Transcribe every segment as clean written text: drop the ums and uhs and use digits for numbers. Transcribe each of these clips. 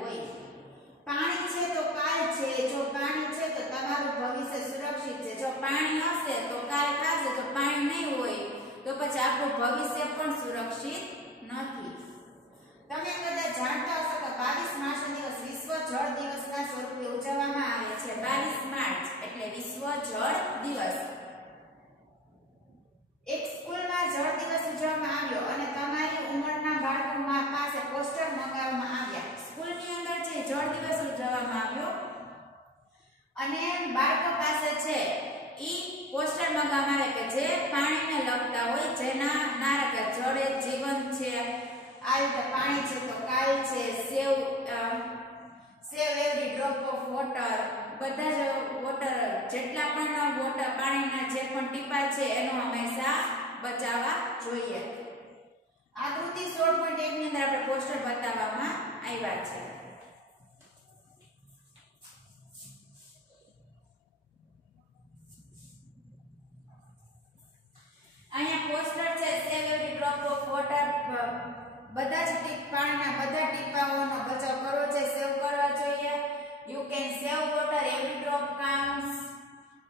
હોય। પાણી છે તો કાલ છે, જો પાણી છે તો તમારું ભવિષ્ય સુરક્ષિત છે। જો પાણી હશે તો કાલ થશે, જો પાણી નહીં હોય તો પછી આપણું ભવિષ્ય પણ સુરક્ષિત નથી। તમે કદાચ જાણતા હશો કે 22 માર્ચનો દિવસ વિશ્વ જળ દિવસના સ્વરૂપે ઉજવવામાં આવે છે। 22 માર્ચ એટલે વિશ્વ જળ દિવસ। એક સ્કૂલમાં જળ દિવસ ઉજવવામાં આવ્યો અને તમારી ઉંમરના બાળકો પાસે પોસ્ટર મંગાવવામાં આવ્યા। સ્કૂલની અંદર જે જળ દિવસ ઉજવવામાં આવ્યો અને બાળકો પાસે છે ઈ પોસ્ટર મંગાવવામાં આવે કે જે પાણીને લગતા હોય, જેના નારા કે જળ એ જીવન છે, આ રીતે પાણી છે તો કાલ છે, સેવ એવરી ડ્રોપ ઓફ વોટર, બધા જ વોટર જેટલા પણ વોટર પાણીના જે પણ ટીપા છે એનો હંમેશા બચાવવા જોઈએ। આકૃતિ 16.1 ની અંદર આપણે પોસ્ટર બતાવવામાં આવ્યા છે। અહીંયા પોસ્ટર છે સેવ એવરી ડ્રોપ ઓફ વોટર, બધા જ પાણીના બધા ટીપાઓનો બચાવ કરવો છે, સેવ કરવા જોઈએ। You can save water, every drop counts,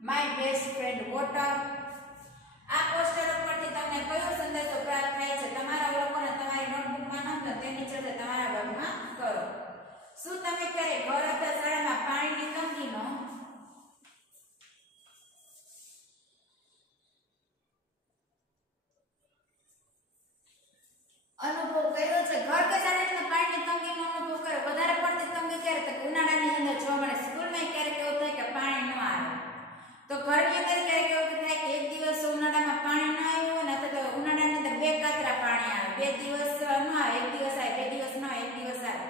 my best friend water. આ પોસ્ટર ઉપરથી તમને કયો સંદેશો પ્રાપ્ત થાય છે તમારા લોકોને તમારી નોટબુકમાં નોંધ લો, તેની ચર્ચા તમારા વર્ગમાં કરો। શું તમે ક્યારે ઘર અથવા શાળામાં પાણીની તંગીનો અનુભવ કર્યો છે? ઘર કે શાળામાં પાણીની તંગીનો અનુભવ કર્યો? વધારે પડતી તંગી ક્યારે? તો ઉનાળાની અંદર જોવા મળે। સ્કૂલમાં ક્યારેક એવું થાય કે પાણી ન આવે, તો ઘરની અંદર ક્યારેક એવું થાય કે એક દિવસ ઉનાળામાં પાણી ન આવ્યું હોય ને, અથવા તો ઉનાળાની અંદર 2 કાતરા પાણી આવે, 2 દિવસ ન આવે, 1 દિવસ આવે, 2 દિવસ ન આવે, 1 દિવસ આવે,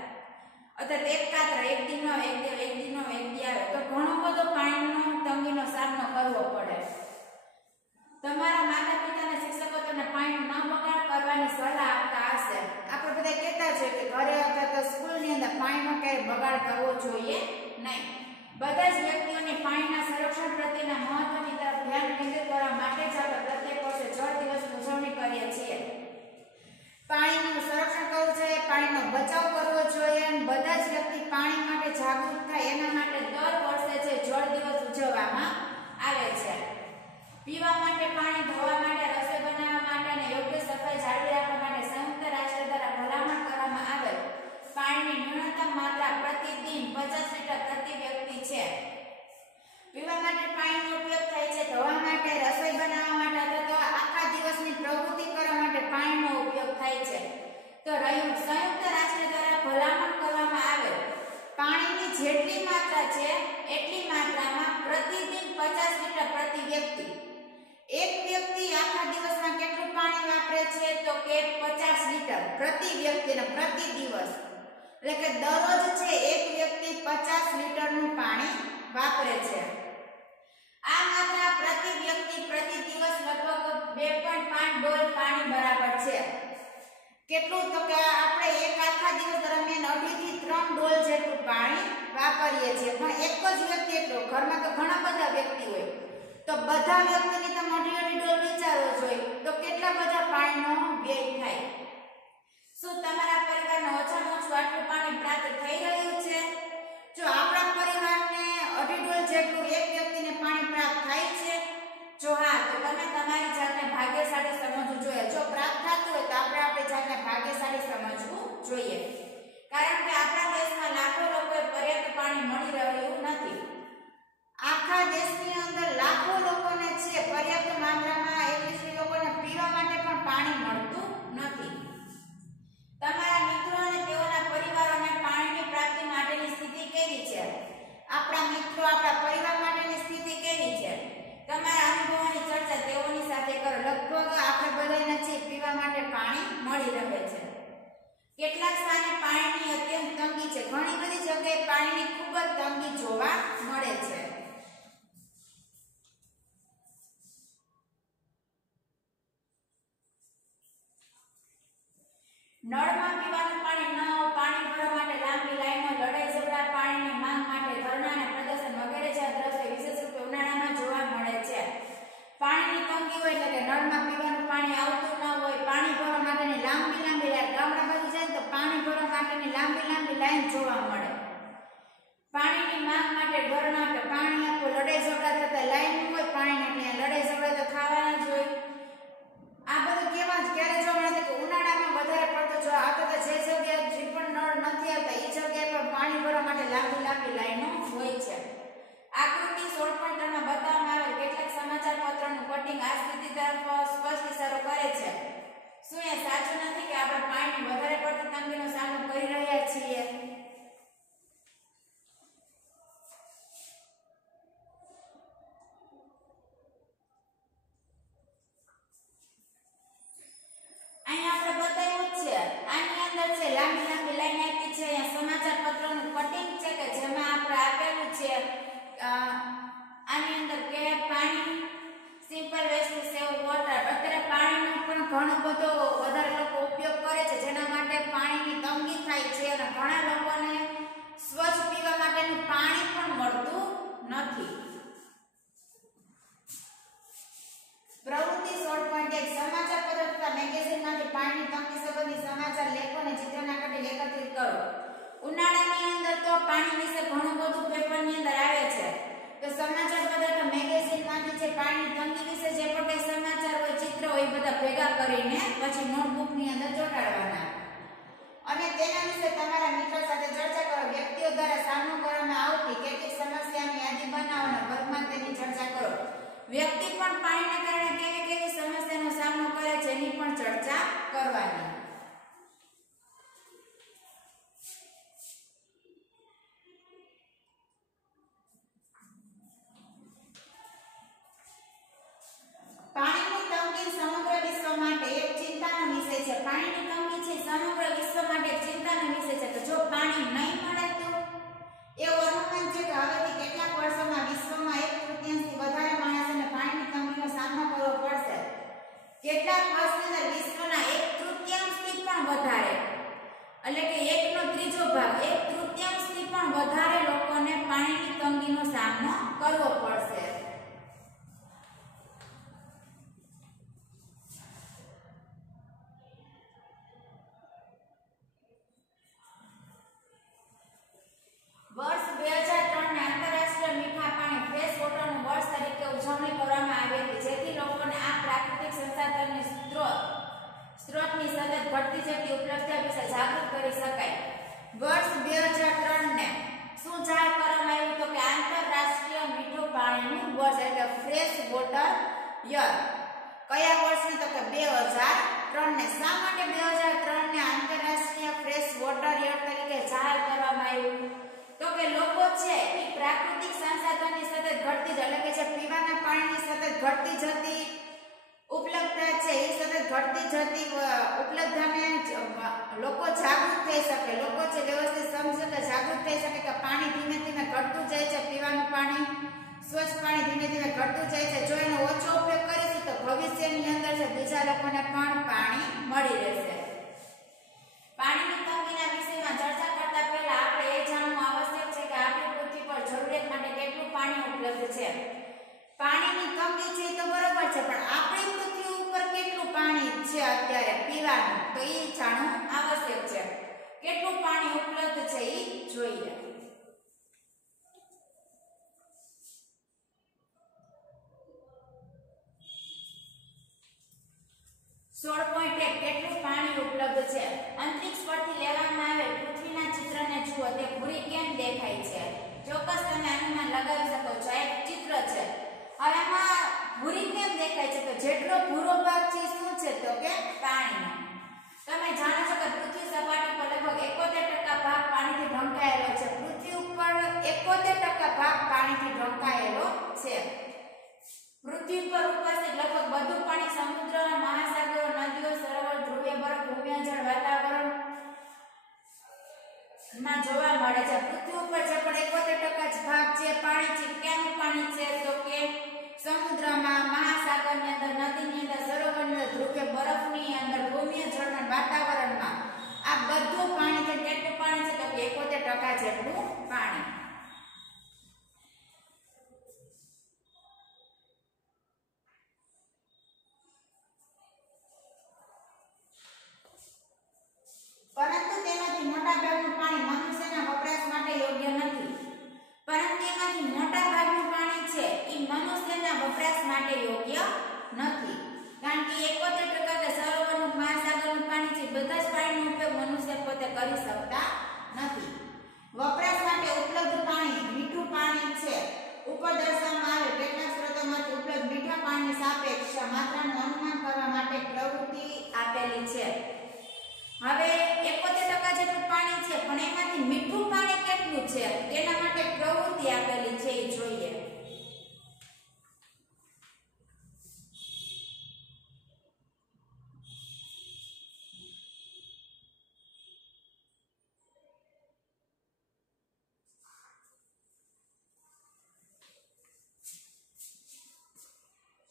અથવા તો 1 કાતરા, 1 દી ન આવે, 1 દી ન આવે, 1 દી આવે, તો ઘણો બધો પાણીનો તંગીનો સામનો કરવો પડે। તમારા માતા પિતાને શિક્ષકો તમને પાણી ન બગાડ કરવાની સલાહ આપતા હશે। આપણે બધા કહેતા છે કે ઘરે અથવા તો સ્કૂલની અંદર પાણીનો ક્યારેય બગાડ કરવો જોઈએ નહીં। બધા જ વ્યક્તિઓને પાણીના સંરક્ષણ પ્રત્યેના મહત્વની તરફ ધ્યાન કેન્દ્રિત કરવા માટે જ આપણે પ્રત્યેક વર્ષે જળ દિવસની ઉજવણી કરીએ છીએ। પાણીનું સંરક્ષણ કરવું જોઈએ, પાણીનો બચાવ કરવો જોઈએ અને બધા જ વ્યક્તિ પાણી માટે જાગૃત થાય એના માટે દર વર્ષે છે જળ દિવસ ઉજવવામાં આવે છે। પીવા માટે પાણી, ધોવા માટે, રસોઈ બનાવવા માટે અને યોગ્ય સફાઈ જાળવી રાખવા માટે સંયુક્ત રાષ્ટ્ર દ્વારા ભલામણ કરવામાં આવેલ પાણીની ન્યૂનતમ માત્રા પ્રતિદિન 50 લીટર પ્રતિ વ્યક્તિ છે। પીવા માટે પાણીનો ઉપયોગ થાય છે, ધોવા માટે, રસોઈ બનાવવા માટે અથવા તો આખા દિવસની પ્રવૃત્તિ કરવા માટે પાણીનો ઉપયોગ થાય છે। તો સંયુક્ત રાષ્ટ્ર દ્વારા ભલામણ કરવામાં આવેલ પાણીની જેટલી માત્રા છે એટલી માત્રામાં પ્રતિદિન 50 લીટર પ્રતિ વ્યક્તિ। એક વ્યક્તિ આખા દિવસમાં કેટલું પાણી વાપરે છે? તો કે 50 લીટર પ્રતિ વ્યક્તિ ને પ્રતિ દિવસ, એટલે કે દરરોજ છે એક વ્યક્તિ 50 લીટરનું પાણી વાપરે છે। આ માત્રા પ્રતિ વ્યક્તિ પ્રતિ દિવસ લગભગ 2.5 ડોલ પાણી બરાબર છે। કેટલું? તો કે આપણે એક આખા દિવસ દરમિયાન 2.5 થી 3 ડોલ જેટલું પાણી વાપરીએ છીએ, પણ એક જ વ્યક્તિ એટલું, ઘરમાં તો ઘણા બધા વ્યક્તિ હોય, તો બધા વ્યક્તિની તમે 2.5 ડોલ વિચારો જોઈએ તો કેટલા બધા પાણીનો વ્યય થાય। શું તમારા પરિવારને ઓછામાં ઓછું આટલું પાણી પ્રાપ્ત થઈ રહ્યું છે? જો આપણા પરિવારને 2.5 ડોલ જેટલું એક વ્યક્તિને પાણી પ્રાપ્ત થાય છે? જો હા, તો તમે તમારી જાતને ભાગ્યશાળી સમજવું જોઈએ। જો પ્રાપ્ત થતું હોય તો આપણે આપણી જાતને ભાગ્યશાળી સમજવું જોઈએ, કારણ કે આપણા દેશમાં લાખો લોકોને પર્યાપ્ત પાણી મળી રહ્યું નથી। આખા દેશની અંદર લાખો લોકોને છે પર્યાપ્ત માત્રામાં, એટલી લોકોને પીવા માટે પણ પાણી મળતું નથી। તમારા મિત્રો અને તેઓના પરિવારોને પાણીની પ્રાપ્તિ માટેની સ્થિતિ કેવી છે? આપણા મિત્રો, આપણા પરિવાર માટેની સ્થિતિ કેવી છે? તમારા અનુભવોની ચર્ચા તેઓની સાથે કરો। લગભગ આપણે બધાને છે પીવા માટે પાણી મળી રહે છે। કેટલાક સ્થાને પાણીની અત્યંત તંગી છે, ઘણી બધી જગ્યાએ પાણીની ખૂબ જ તંગી જોવા મળે છે। નળમાં પીવાનું પાણી ન હોય, પાણી ભરવા માટે લાંબી લાઈનો, લડાઈ ઝઘડા, પાણીની માંગ માટે ધરણા અને પ્રદર્શન વગેરે જેવા દ્રશ્યો વિશેષ રૂપે ઉનાળામાં જોવા મળે છે। પાણીની તંગી હોય એટલે કે નળમાં પીવાનું પાણી આવતું ન હોય, પાણી ભરવા માટેની લાંબી લાઈન, ગામડા બાજુ જાય તો પાણી ભરવા માટેની લાંબી લાઈન જોવા મળે। પાણી એટલે લડાઈ ઝઘડા તો થવાના જ હોય. આ બધું ક્યારે જોવા મળે કે ઉનાળામાં વધારે પડતો જો આ જે જગ્યાએ જે પણ નળ નથી આવતા એ જગ્યાએ પર પાણી ભરવા માટે લાંબી લાંબી લાઈનો હોય છે. આકૃતિ 16.3 માં બતાવવામાં આવેલ કેટલાક સમાચાર પત્રનું કટિંગ આ સ્થિતિ તરફ સ્પષ્ટ ઇશારો કરે છે. શું એ સાચું નથી કે આપણે પાણીની વધારે પડતી તંગીનો સામનો કરી રહ્યા છીએ? ઘણો બધો વધારે લોકો ઉપયોગ કરે છે જેના માટે પાણીની તંગી થાય છે અને ઘણા લોકોને સ્વચ્છ પીવા માટેનું પાણી પણ મળતું નથી. પ્રવૃત્તિ 16.1 સમાચાર પત્ર તથા મેગેઝિનમાંથી પાણીની તંગી સંબંધી સમાચાર લેખોને ચિત્રના કટી એકત્રિત કરો. ઉનાળાની અંદર તો પાણી વિશે ઘણું બધું પેપરની અંદર આવે છે. તો સમાચાર પત્ર તથા મેગેઝિનમાંથી જે પાણીની તંગી વિશે જે પણ કઈ સમાચાર હોય ચિત્ર હોય બધા ભેગા કરીને પછી નોટબુકની અંદર ચોંટાડવાના અને તેના વિશે તમારા મિત્રો સાથે ચર્ચા કરો. વ્યક્તિઓ દ્વારા સામનો કરવામાં આવતી કેટલીક સમસ્યાની યાદી બનાવો અને વર્ગમાં તેની ચર્ચા કરો. વ્યક્તિ પણ પાણીના કારણે કેવી કેવી સમસ્યાનો સામનો કરે છે એની પણ ચર્ચા કરવાની. પાણીની તંગી સમગ્ર વિશ્વ માટે એક ચિંતાનો વિષય છે. પાણીની તંગી છે સમગ્ર વિશ્વ માટે એક ચિંતાનો વિષય છે. તો જો પાણી નહીં મળે તો એવું અનુમાન છે કે હવેથી કેટલાક વર્ષોમાં વિશ્વમાં 1/3થી વધારે માણસોને પાણીની તંગીનો સામનો કરવો પડશે. કેટલાક વર્ષની અંદર વિશ્વના 1/3થી પણ વધારે એટલે કે 1/3 ભાગ 1/3થી પણ વધારે લોકોને પાણીની તંગીનો સામનો કરવો પડશે. વર્ષ 2003 ને આંતરરાષ્ટ્રીય મીઠા પાણી ફ્રેશ વોટરનું વર્ષ તરીકે ઉજવણી કરવામાં આવી હતી જેથી લોકોને આ પ્રાકૃતિક સંસાધનની સ્ત્રોતની સતત ઘટતી જતી ઉપલબ્ધતા વિશે જાગૃત કરી શકાય. વર્ષ 2003 ને શું જાહેર કરવામાં આવ્યું તો કે આંતરરાષ્ટ્રીય મીઠું પાણીનું વર્ષ એટલે ફ્રેશ વોટર યર. કયા વર્ષને તો કે 2003 ને. શા માટે 2003 ને આંતરરાષ્ટ્રીય ફ્રેશ વોટર યર તરીકે જાહેર કરવામાં આવ્યું? તો કે લોકો છે એ પ્રાકૃતિક સંસાધનની સતત ઘટતી એટલે કે જે પીવાના પાણીની સતત ઘટતી જતી ઉપલબ્ધતા છે એ સતત ઘટતી જતી ઉપલબ્ધતાને લોકો જાગૃત થઈ શકે. લોકો છે વ્યવસ્થિત સમજી શકે, જાગૃત થઈ શકે કે પાણી ધીમે ધીમે ઘટતું જાય છે. પીવાનું પાણી સ્વચ્છ પાણી ધીમે ધીમે ઘટતું જાય છે. જો એનો ઓછો ઉપયોગ કરીશું તો ભવિષ્યની અંદર છે બીજા લોકોને પણ પાણી મળી રહેશે. પાણીની તંગીના વિષયમાં ચર્ચા કરતા પહેલા આપણે એ જાણવું આવશ્યક છે કે આપણી પૃથ્વી પર જરૂરિયાત માટે કેટલું પાણી ઉપલબ્ધ છે. પાણીની તંગી છે તો બરોબર છે પણ આપણી પૃથ્વી ઉપર કેટલું પાણી છે અત્યારે પીવાનું તો એ જાણવું આવશ્યક છે. કેટલું પાણી ઉપલબ્ધ છે એ જોઈએ. કેટલું પાણી ઉપલબ્ધ છે. અંતરિક્ષ પરથી લેવામાં આવેલ પૃથ્વીના ચિત્રને જુઓ. તે ભૂરી કેમ દેખાય છે? ચોક્કસ તમે અનુમાન લગાવી શકો છો. એક ચિત્ર છે. હવે એમાં ભૂરી કેમ દેખાય છે? તો જેટલો ભૂરો ભાગ છે શું છે તો કે પાણીનો. તમે જાણો છો કે પૃથ્વી સપાટી પર લગભગ 71% ભાગ પાણીથી ઢંકાયેલો છે. પૃથ્વી ઉપર 71% ભાગ પાણીથી ઢંકાયેલો છે. પૃથ્વી પર ઉપસ્થિત લગભગ બધું પાણી સમુદ્ર, મહાસાગરો, નદીઓ, સરોવર, ધ્રુવીય બરફ, ભૂમિ જળ વાતાવરણ માં જોવા મળે છે. પૃથ્વી ઉપર જે પણ 71% જ ભાગ છે પાણી છે. ક્યાંનું પાણી છે તો કે સમુદ્રમાં, મહાસાગરની અંદર, નદીની અંદર, સરોવરની અંદર, ધ્રુવીય બરફની અંદર, ભૂમિય જળના વાતાવરણમાં આ બધું પાણી છે. કેટલું પાણી છે તો કે 71% જેટલું પાણી. પરંતુ તેમાંથી મોટાભાગનું પાણી મનુષ્યના વપરાશ માટે યોગ્ય નથી. પરંતુ એમાંથી મોટાભાગનું પાણી છે એ મનુષ્યના કોઈના વપરાશ માટે યોગ્ય નથી, કારણ કે 71% કે સરોવરનું મહાસાગરનું પાણી છે બધા જ પાણીનો ઉપયોગ મનુષ્ય પોતે કરી શકતા નથી. વપરાશ માટે ઉપલબ્ધ પાણી મીઠું પાણી છે. ઉપર દર્શાવવામાં આવે કેટલાક સ્ત્રોતોમાંથી ઉપલબ્ધ મીઠા પાણીની સાપેક્ષ માત્રાનું અનુમાન કરવા માટે પ્રવૃત્તિ આપેલી છે. હવે 71% જેટલું પાણી છે પણ એમાંથી મીઠું પાણી કેટલું છે તેના માટે પ્રવૃત્તિ આપેલી છે એ જોઈએ.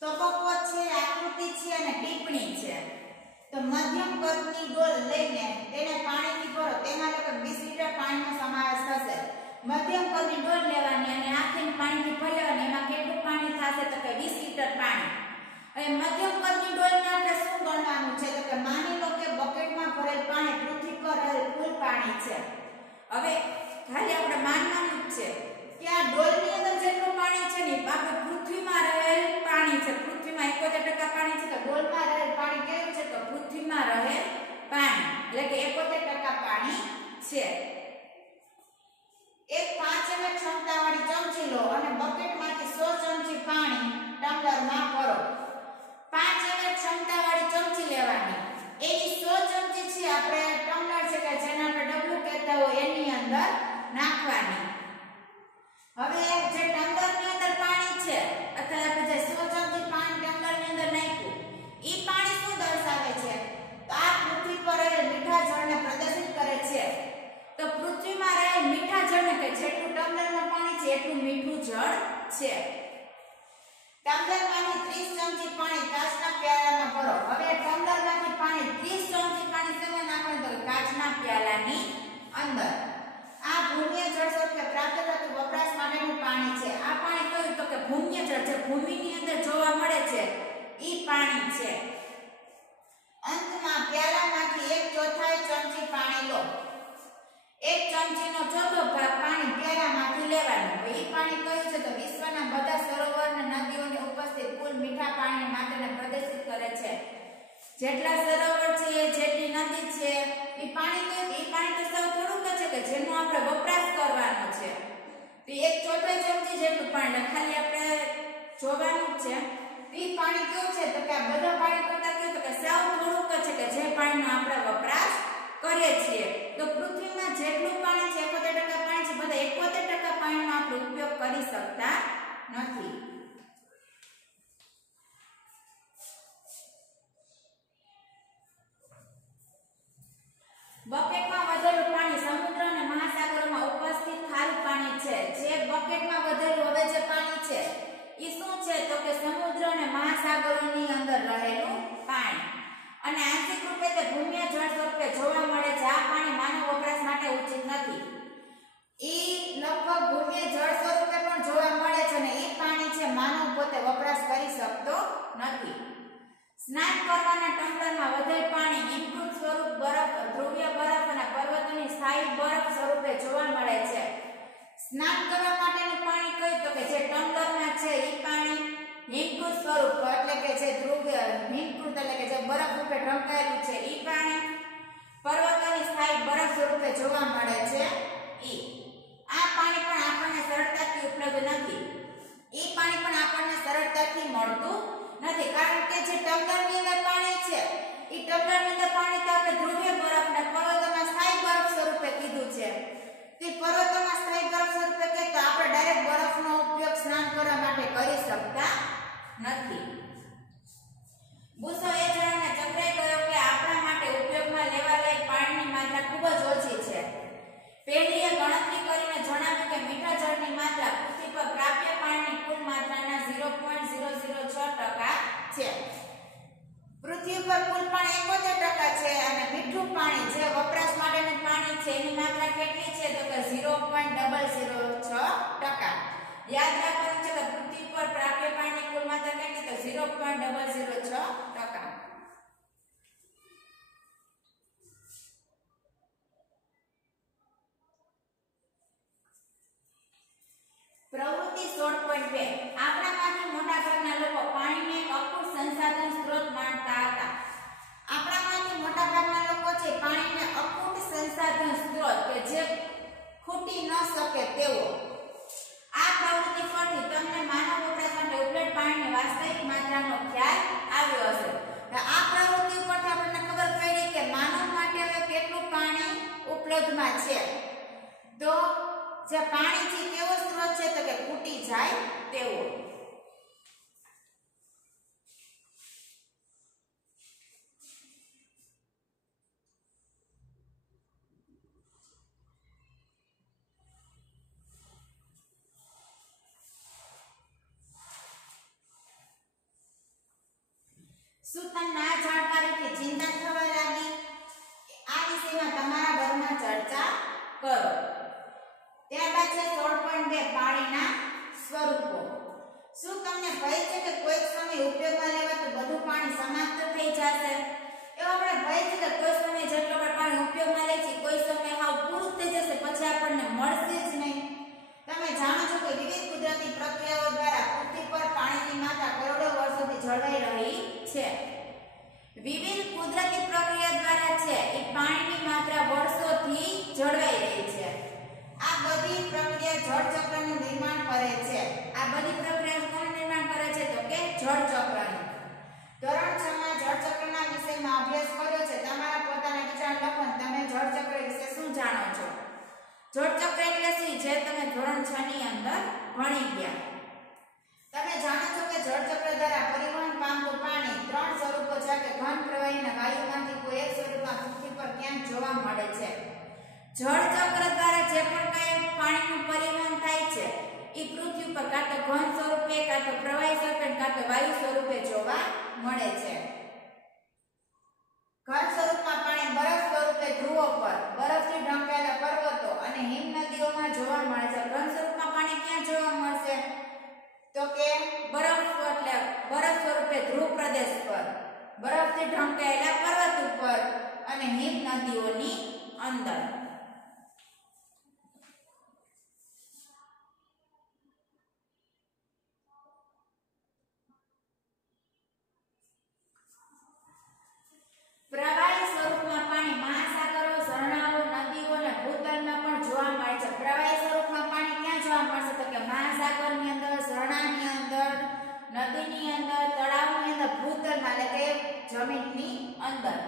તબક્કો છે, આકૃતિ છે અને ટિપ્પણી છે. તો મધ્યમ કદની ડોલ લઈને તેને પાણીથી ભરો, તેમાં લગભગ 20 લીટર પાણીનો સમાવેશ થશે. મધ્યમ કદની ડોલ લેવાની અને આખીને પાણીથી ભરી લેવાની, એમાં કેટલું પાણી થશે તો કે 20 લીટર પાણી. હવે મધ્યમ કદની ડોલને આપણે શું ગણવાનું છે તો કે માની લો કે બકેટમાં ભરેલ પાણી પૃથ્વી પર રહેલ કુલ પાણી છે. હવે ખાલી આપણે માનવાનું જ છે કે આ ડોલની અંદર જેટલું પાણી છે ને આપણે પૃથ્વીમાં રહેલ પાણી છે. પૃથ્વીમાં 71% પાણી છે તો ડોલમાં રહેલ પાણી કેવું છે તો પૃથ્વીમાં રહેલ પાણી, એટલે કે 71% પાણી છે. એક 5 ml ક્ષમતાવાળી ચમચી લો અને બકેટમાંથી 100 ચમચી પાણી ટમ્બલરમાં ભરો. 5 ml ક્ષમતાવાળી ચમચી લેવાની, એની 100 ચમચી છે આપણે ટમ્બલર છે કે જેને આપણે ડબલું કહેતા હોય એની અંદર નાખવાની. હવે જે ટમ્બલરની અંદર પાણી છે અથવા આપણે જે 100 ચમચી પાણી ટમ્બલરની અંદર નાખ્યું ઈ પાણી શું દર્શાવે છે તો આ પૃથ્વી પર રહેલ મીઠા જળને પ્રદર્શિત કરે છે. તો પૃથ્વીમાં રહેલ મીઠા જળને કે જેટલું ટમ્બલરમાં પાણી છે એટલું મીઠું જળ છે. ટમ્બલરમાંથી 30 ચમચી પાણી કાચના પ્યાલામાં ભરો. હવે ટમ્બલરમાંથી પાણી 30 ચમચી પાણી શેમાં નાખવાનું તો કાચના પ્યાલાની અંદર. આ ભૂમ્ય જળ સ્વરૂપે પ્રાપ્ત થતું વપરાશ માટેનું પાણી છે. આ પાણી કયું તો કે ભૂમ્ય જળ, જે ભૂમિની અંદર જોવા મળે છે ઈ પાણી છે. અંતમાં પ્યાલામાંથી 1/4 ચમચી પાણી લો. 1 ચમચીનો ચોથો ભાગ પાણી પ્યાલામાંથી લેવાનું. ઈ પાણી કયું છે તો વિશ્વના બધા સરોવર અને નદીઓની ઉપસ્થિત કુલ મીઠા પાણીની માત્રાને પ્રદર્શિત કરે છે. જેટલા સરોવર છે જેટલી નદી છે ઈ પાણી કયું, ઈ પાણી તો સૌ થોડુંક છે કે જેનો આપણે વપરાશ કરવાનો છે. તો 1/4 ચમચી જેટલું પાણી ખાલી આપણે જોવાનું છે. ઈ પાણી કેવું છે તો કે આ બધા પાણી કરતા કેવું તો કે સૌ થોડુંક છે કે જે પાણીનો આપણે વપરાશ કરીએ છીએ. તો પૃથ્વીમાં જેટલું પાણી છે 71% પાણી છે, બધા 71% પાણીનો આપણે ઉપયોગ કરી શકતા નથી. બકેટમાં વધેલું પાણી સમુદ્ર અને મહાસાગરોમાં ઉપસ્થિત ખારું પાણી છે. જે બકેટમાં વધેલું હવે જે પાણી છે ઈ શું છે તો કે સમુદ્ર અને મહાસાગરોની અંદર રહેલું પાણી, અને આંશિક રૂપે તે ભૂમ્ય જળ સ્વરૂપે જોવા મળે છે. આ પાણી માનવ વપરાશ માટે ઉચિત નથી. ઈ લગભગ ભૂમ્ય જળ સ્વરૂપે પણ જોવા મળે છે અને ઈ પાણી છે માનવ પોતે વપરાશ કરી શકતો નથી. સ્નાન કરવાના ટમ્બલરમાં વધેલ પાણી હિમકૃત સ્વરૂપ બરફ, ધ્રુવીય બરફ અને પર્વતોની સ્થાયી બરફ સ્વરૂપે જોવા મળે છે. સ્નાન કરવા માટેનું પાણી કયું તો કે જે ટમ્બલરમાં છે ઈ પાણી હિમકૃત સ્વરૂપ, એટલે કે જે ધ્રુવીય હિમકૃત એટલે કે જે બરફ રૂપે ઢંકાયેલું છે ઈ પાણી, પર્વતોની સ્થાયી બરફ સ્વરૂપે જોવા મળે છે ઈ. આ પાણી પણ આપણને સરળતાથી ઉપલબ્ધ નથી. ઈ પાણી પણ આપણને સરળતાથી મળતું નથી, કારણ કે જે ટમ્બલરની અંદર પાણી છે ઈ ટમ્બલની અંદર પાણી તો આપણે ધ્રુવીય બરફ ને પર્વતોમાં સ્થાયી બરફ સ્વરૂપે કીધું છે. તે પર્વતોમાં સ્થાયી બરફ સ્વરૂપે કહેતા આપણે ડાયરેક્ટ બરફનો ઉપયોગ સ્નાન કરવા માટે કરી શકતા નથી. બુસો એ જણાવીને ચક્રે કહ્યું કે આપણા માટે ઉપયોગમાં લેવાયેલ પાણીની માત્રા ખૂબ જ ઓછી છે. પહેલીએ ગણતરી કરીને જણાવ્યું કે મીઠા જળની માત્રા પૃથ્વી પર પ્રાપ્ય પાણીની કુલ માત્રાના 0.006% છે. પૃથ્વી પર કુલ પાણી 71% છે અને મીઠું પાણી જે વપરાશ માટેનું પાણી છે એની માત્રા કેટલી છે તો કે 0.006%. યાદ રાખવાનું છે કે પૃથ્વી પર પ્રાપ્ય પાણીની કુલ માત્રા કેટલી તો 0.006%. પ્રવૃત્તિ 16.2 આપણામાંથી મોટા તૂટી જાય તેવો. શું તમને આ જાણકારીથી ચિંતા થવા લાગી? આ વિષયમાં તમારા વર્ગમાં ચર્ચા કરો. ત્યારબાદ છે 16.2 પાણીના સ્વરૂપો. શું તમને ભય છે કે કોઈક સમય ઉપયોગમાં લેવાતું બધું પાણી સમાપ્ત થઈ જશે? એવો આપણે ભય છે કે કોઈ સમય જેટલું આપણે પાણી ઉપયોગમાં લે છે કોઈ સમય હાવ પૂરું થઈ જશે પછી આપણને મળશે જ નહીં. તમે જાણો છો કે વિવિધ કુદરતી પ્રક્રિયાઓ દ્વારા પૃથ્વી પર પાણીની માત્રા કરોડો વર્ષોથી જળવાઈ રહી છે. વિવિધ કુદરતી પ્રક્રિયા દ્વારા છે એ પાણીની માત્રા વર્ષોથી જળવાઈ રહી છે. આ બધી પ્રક્રિયા જળચક્રનું નિર્માણ કરે છે. આ બધી પ્રક્રિયા કોણ નિર્માણ કરે છે તો કે જળચક્રનું. ધોરણ 6 માં જળચક્રના વિષયમાં અભ્યાસ કર્યો છે. તમારા પોતાના વિચાર લખો. તમે જળચક્ર વિશે શું જાણો છો? જળચક્ર એટલે શું જે તમે ધોરણ 6 ની અંદર ભણી ગયા. તમે જાણો છો કે જળચક્ર દ્વારા પરિવહન પામતું પાણી ત્રણ સ્વરૂપો છે કે ઘન, પ્રવાહી અને વાયુમાંથી કોઈ એક સ્વરૂપમાં પૃથ્વી પર ક્યાંક જોવા મળે છે. જળચક્ર દ્વારા જે પણ કઈ પાણીનું પરિવહન થાય છે એ પૃથ્વી પર કાં તો ઘન સ્વરૂપે, કાં તો પ્રવાહી સ્વરૂપે, કાં તો વાયુ સ્વરૂપે જોવા મળે છે. ઘન સ્વરૂપમાં પાણી બરફ સ્વરૂપે ધ્રુવો પર, બરફથી ઢંકાયેલા પર્વતો અને હિમ નદીઓમાં જોવા મળે છે. ઘન સ્વરૂપમાં પાણી ક્યાં જોવા મળશે તો કે બરફ એટલે બરફ સ્વરૂપે ધ્રુવ પ્રદેશ પર, બરફથી ઢંકાયેલા પર્વત ઉપર અને હિમ નદીઓની અંદર. પ્રવાહી સ્વરૂપમાં પાણી મહાસાગરો, ઝરણાઓ, નદીઓ અને ભૂતલમાં પણ જોવા મળે છે. પ્રવાહી સ્વરૂપમાં પાણી ક્યાં જોવા મળશે તો કે મહાસાગરની અંદર, ઝરણાની અંદર, નદીની અંદર, તળાવની અંદર, ભૂતલમાં એટલે કે જમીનની અંદર.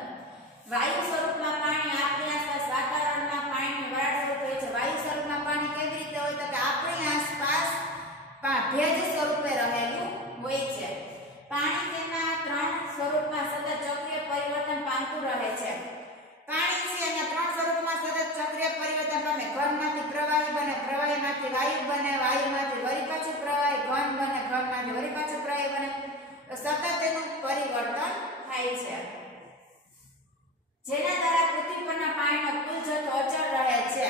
વાયુ સ્વરૂપમાં પાણી આપણી આસપાસ વાતાવરણમાં પાણીની વરાળ સ્વરૂપે હોય છે. વાયુ સ્વરૂપમાં પાણી કેવી રીતે હોય તો કે આપણી આસપાસ ભેજ સ્વરૂપે રહેલું હોય છે. પાણી તેના ત્રણ સ્વરૂપમાં સતત ચક્રીય પરિવર્તન પામતું રહે છે. પાણી છે અને ત્રણ સ્વરૂપમાં સતત ચક્રીય પરિવર્તન પામે. ઘનમાંથી પ્રવાહી બને, પ્રવાહીમાંથી વાયુ બને, વાયુમાંથી વળી પાછું પ્રવાહી ઘન બને, ઘનમાંથી વળી પાછું પ્રવાહી બને. તો સતત તેનું પરિવર્તન થાય છે. જેના દ્વારા પૃથ્વી પરના પાણીનો કુલ જથ્થો અચળ રહે છે.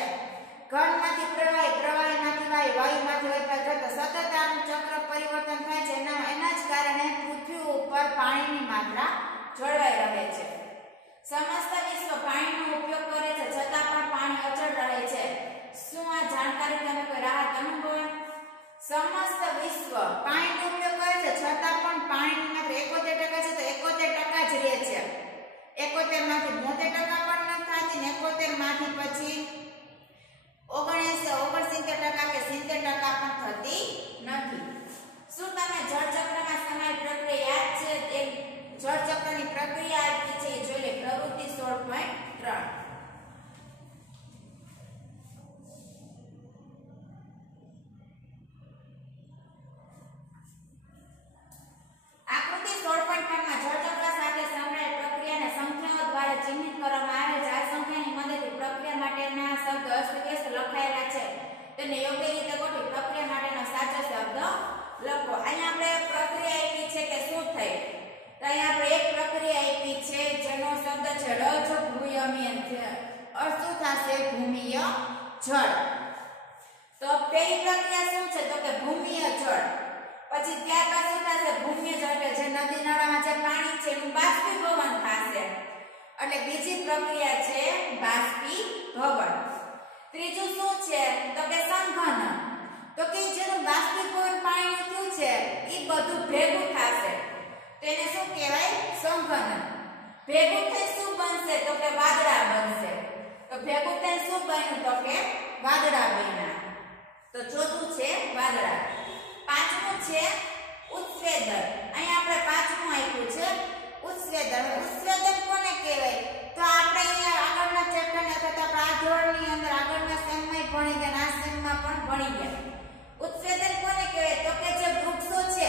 ઘનમાંથી પ્રવાહી, પ્રવાહીમાંથી વાયુ, વાયુમાંથી વળી પાછું સતત આમ ચક્ર પરિવર્તન થાય છે. એના જ કારણે પૃથ્વી ઉપર પાણીની માત્રા જળવાઈ રહે છે. સમસ્ત વિશ્વ પાણીનો ઉપયોગ કરે છે છતાં પણ પાણી અચળ રહે છે. શું આ જાણકારી તમે કોઈ રાહત અનુભવે? સમસ્ત વિશ્વ પાણીનો ઉપયોગ કરે છે છતાં પણ પાણીની માત્રા 71% છે તો 71% જ રહે છે. 71 માંથી 72% પણ ન થતી ને 71 માંથી પછી 79 કે 70% પણ થતી નથી. શું તમે જળચક્રમાં સમાયેલ પ્રક્રિયા યાદ છે? એક જળચક્રની પ્રક્રિયા આપી છે એ જોઈ લે. પ્રવૃત્તિ 16.3. આકૃતિ 16.3 માં જળચક્ર સાથે સંકળાયેલ પ્રક્રિયાને સંખ્યાઓ દ્વારા ચિહ્નિત કરવામાં આવે છે. આ સંખ્યાની મદદથી પ્રક્રિયા માટેના શબ્દ અસ્તવ્યસ્ત લખાયેલા છે તેને યોગ્ય રીતે ગોઠવી પ્રક્રિયા માટેનો સાચો શબ્દ લખો. અહીંયા આપણે પ્રક્રિયા આપી છે કે શું થઈ તો અહીંયા આપણે એક પ્રક્રિયા આપી છે જેનો શબ્દ છે રજ ભૂયમીય છે. અર્થ શું થશે? ભૂમિય જળ. તો પહેલી પ્રક્રિયા શું છે તો કે ભૂમિય જળ. પછી ત્યારબાદ શું થશે? ભૂમિય જળ એટલે જે નદી નાળામાં જે પાણી છે એનું બાષ્પીભવન થશે. એટલે બીજી પ્રક્રિયા છે બાષ્પીભવન. ત્રીજું શું છે તો કે સંઘનન. તો કે જેનું બાષ્પીભવન પાણી થયું છે એ બધું ભેગું થશે તેને શું કહેવાય? સંઘનન. ભેગું થઈ શું બનશે તો કે વાદળા બનશે. તો ભેગું થઈ શું બન્યું તો કે વાદળા બન્યા. તો ચોથું છે વાદળા. પાંચમું છે ઉત્સેદન. અહીંયા આપણે પાંચમું આપ્યું છે ઉત્સેદન. ઉત્સેદન કોને કહેવાય તો આપણે અહીંયા આગળના ચેપ્ટરની અથવા તો આપણા આ ધોરણની અંદર આગળના સેમમાં ભણી ગયા, આ સેમમાં પણ ભણી ગયા. ઉત્સેદન કોને કહેવાય? તો કે જે વૃક્ષો છે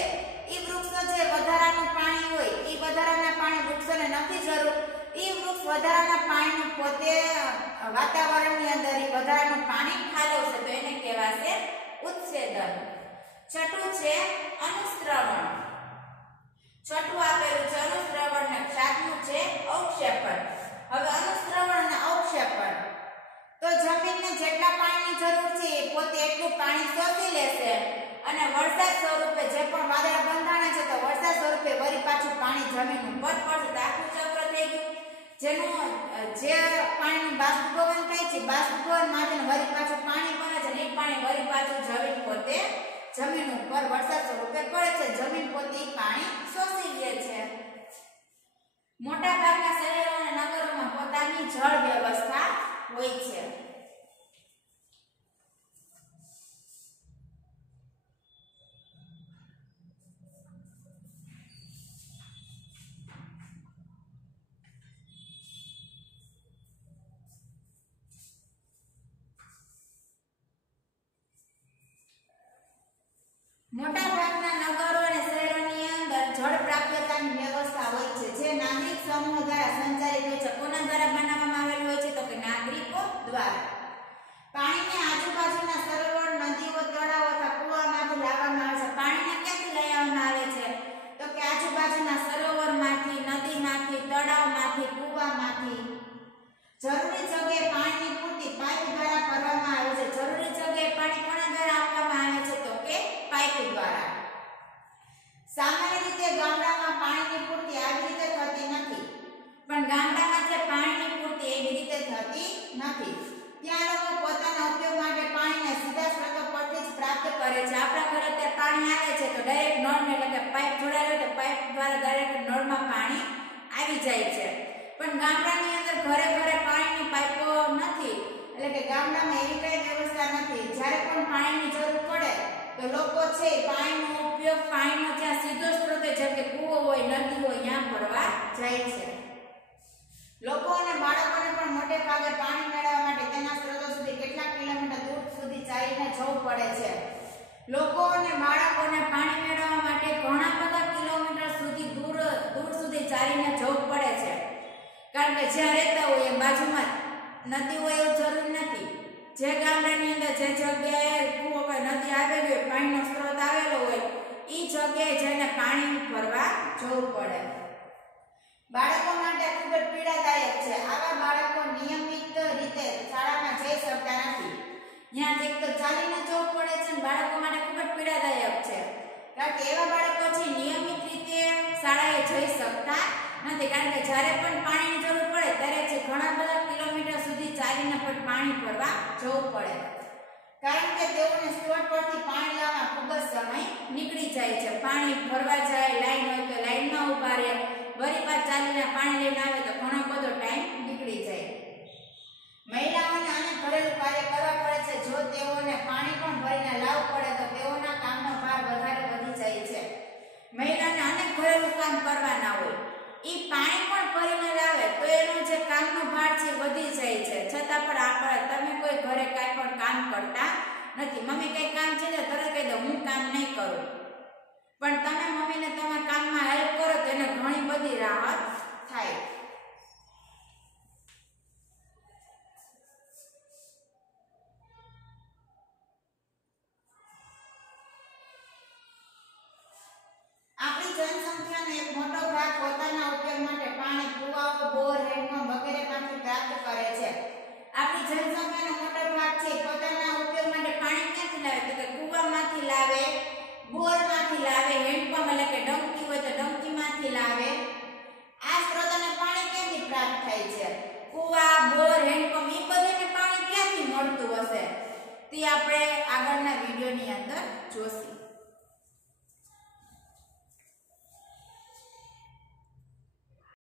એ વૃક્ષો જે વધારાનું પાણી હોય એ વધારાના પાણી વૃક્ષોને નથી જરૂર, એ વૃક્ષ વધારાના પાણીનું પોતે વાતાવરણની અંદર એ વધારાનું પાણી ઠાલવશે તો એને કહેવાશે ઉત્સેદન. છઠ્ઠું છે અનુશ્રવણ. છઠ્ઠું આપેલું છે અનુશ્રવણ ને સાતમું છે અવક્ષેપણ. હવે અનુશ્રવણ અને અવક્ષેપણ તો જમીનને જેટલા પાણીની જરૂર છે એ પોતે એટલું પાણી શોષી લેશે અને વરસાદ સ્વરૂપે જે પણ વાદળ બંધાણે છે તો વરસાદ સ્વરૂપે વળી પાછું પાણી જમીન ઉપર પડશે. આખું ચક્ર થઈ ગયું. જેનું જે પાણીનું બાષ્પીભવન થાય છે બાષ્પીભવનમાંથી વળી પાછું પાણી બને છે ને એ પાણી વળી પાછું જમીન પોતે જમીન ઉપર વરસાદ સ્વરૂપે પડે છે. જમીન પોતે પાણી શોષી લે છે. મોટા ભાગના શહેરો અને નગરોમાં પોતાની જળ વ્યવસ્થા હોય છે. મોટા ભાગના નગરો અને શહેરોની અંદર જળ પ્રાપ્યતાની વ્યવસ્થા હોય છે જે નાગરિક સમૂહ દ્વારા સંચાલિત હોય છે. કોના દ્વારા બનાવવામાં આવેલું હોય છે? તો કે નાગરિકો દ્વારા. પાણીને આજુબાજુના સરોવર, નદીઓ, તળાવ અથવા કુવામાંથી લાવવામાં આવે છે. પાણીને ક્યાંથી લઈ આવવામાં આવે છે? તો કે આજુબાજુના સરોવરમાંથી, નદીમાંથી, તળાવમાંથી, કુવામાંથી. જરૂરી જગ્યાએ પાણીની પૂર્તિ પાઇપ દ્વારા કરવામાં આવે છે. જરૂરી જગ્યાએ પાણી કોના દ્વારા આપવામાં આવે છે? તો કે પાઇપ દ્વારા. સામાન્ય રીતે ગામડામાં પાણીની પૂર્તિ આવી રીતે થતી નથી, પણ ગામડામાં જે પાણીની પૂર્તિ એવી રીતે થતી નથી. ત્યાં લોકો પોતાના ઉપયોગ માટે પાણીને સીધા સ્ત્રોતો પરથી જ પ્રાપ્ત કરે છે. આપણા ઘરે અત્યારે પાણી આવે છે તો ડાયરેક્ટ નળ એટલે કે પાઇપ જોડાયેલો તો પાઇપ દ્વારા ડાયરેક્ટ નળમાં પાણી આવી જાય છે. પણ ગામડાની અંદર ઘરે ઘરે પાણીની પાઇપો નથી, એટલે કે ગામડામાં એવી કઈ વ્યવસ્થા નથી. જ્યારે પણ પાણીની જરૂર પડે તો લોકો છે પાણીનો ઉપયોગ પાણીનો જ્યાં સીધો સ્ત્રોત જેમ કે કૂવો હોય, નદી હોય ત્યાં ભરવા જાય છે. લોકો અને બાળકોને પણ મોટે ભાગે પાણી મેળવવા માટે તેના સ્ત્રોતો સુધી કેટલાક કિલોમીટર દૂર સુધી ચાલીને જવું પડે છે. લોકો અને બાળકોને પાણી મેળવવા માટે ઘણા બધા કિલોમીટર સુધી દૂર સુધી ચાલીને જવું પડે છે. કારણ કે જ્યાં રહેતા હોય એ બાજુમાં નદી હોય એવું જરૂરી નથી. જે ગામડાની અંદર જે જગ્યાએ કૂવો કે નદી આવેલી હોય, પાણીનો સ્ત્રોત આવેલો હોય એ જગ્યાએ જઈને પાણી ભરવા જવું પડે. બાળકો માટે ખૂબ જ પીડાદાયક છે. આવા બાળકો નિયમિત રીતે શાળામાં જઈ શકતા નથી. ત્યાં એક તો ચાલીને જવું પડે છે અને બાળકો માટે ખૂબ જ પીડાદાયક છે. કારણ કે એવા બાળકો છે નિયમિત રીતે શાળાએ જઈ શકતા નથી. કારણ કે જ્યારે પણ પાણીની જરૂર પડે ત્યારે છે ઘણા બધા કિલોમીટર સુધી ચાલીને પણ પાણી ભરવા જવું પડે. કારણ કે તેઓને સ્ત્રોત પરથી પાણી લાવવા ખૂબ જ સમય નીકળી જાય છે. પાણી ભરવા જાય, લાઈન હોય તો લાઈનમાં ઊભા રહે, વળી પાછા ચાલીને પાણી લઈને આવે તો ઘણો બધો ટાઈમ નીકળી જાય. મહિલાઓને અનેક ઘરેલું કાર્ય કરવા પડે છે. જો તેઓને પાણી પણ ભરીને લાવવું પડે તો તેઓના કામનો ભાર વધારે વધી જાય છે. મહિલાને અનેક ઘરેલું કામ કરવાના હોય, ઈ પાણી પણ ભરીને લાવે તો એનો જે કામનો ભાર છે વધી જાય છે. છતાં પણ તમે કોઈ ઘરે કાંઈ પણ કામ કરતા નથી. મમ્મી કઈ કામ છે તો તરત કહી દો હું કામ નહીં કરું, પણ તમે મમ્મીને તમારા કામમાં હેલ્પ કરો તો એને ઘણી બધી રાહત થાય. આપણી જનસંખ્યાનો એક મોટો ભાગ પોતાના ઉપયોગ માટે પાણી કુવાઓ, બોર, હેન્ડપંપ વગેરેમાંથી પ્રાપ્ત કરે છે. આપણી જનસંખ્યાનો મોટો ભાગ છે પોતાના ઉપયોગ માટે પાણી ક્યાંથી લાવે? તો કે કુવામાંથી લાવે, બોરમાંથી લાવે, હેન્ડપંપ એટલે કે ડંકી હોય તો ડંકીમાંથી લાવે. આ સ્ત્રોતોને પાણી ક્યાંથી પ્રાપ્ત થાય છે? કુવા, બોર, હેન્ડપંપ એ બધાને પાણી ક્યાંથી મળતું હશે તે આપણે આગળના વિડિયોની અંદર જોઈશું.